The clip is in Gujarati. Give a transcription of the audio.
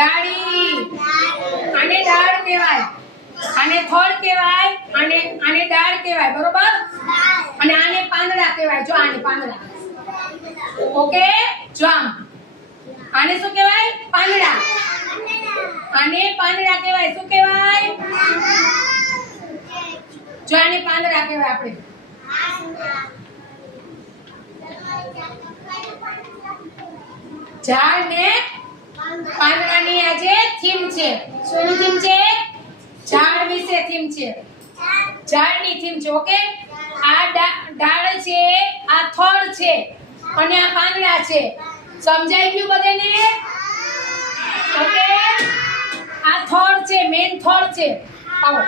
ડાળી. આને ડાળ કહેવાય, આને થડ કહેવાય, આને ડાળ કહેવાય, બરોબર? અને આને પાંદડા કહેવાય. જો આને પાંદડા. ઓકે, જો આમ આને શું કહેવાય? પાંદડા. આને પાંદડા કહેવાય. શું કહેવાય? જો આને પાંદડા કહેવાય આપણે. ઝાડ ને પાંદડાની આજે થીમ છે. શેની થીમ છે? ઝાડ વિશે થીમ છે. ઝાડની થીમ છે. ઓકે, આ ડાળ છે, આ થડ છે અને આ પાંદડા છે. સમજાઈ ગયું બધાને? ઓકે, આ થડ છે, મેઈન થડ છે. આવો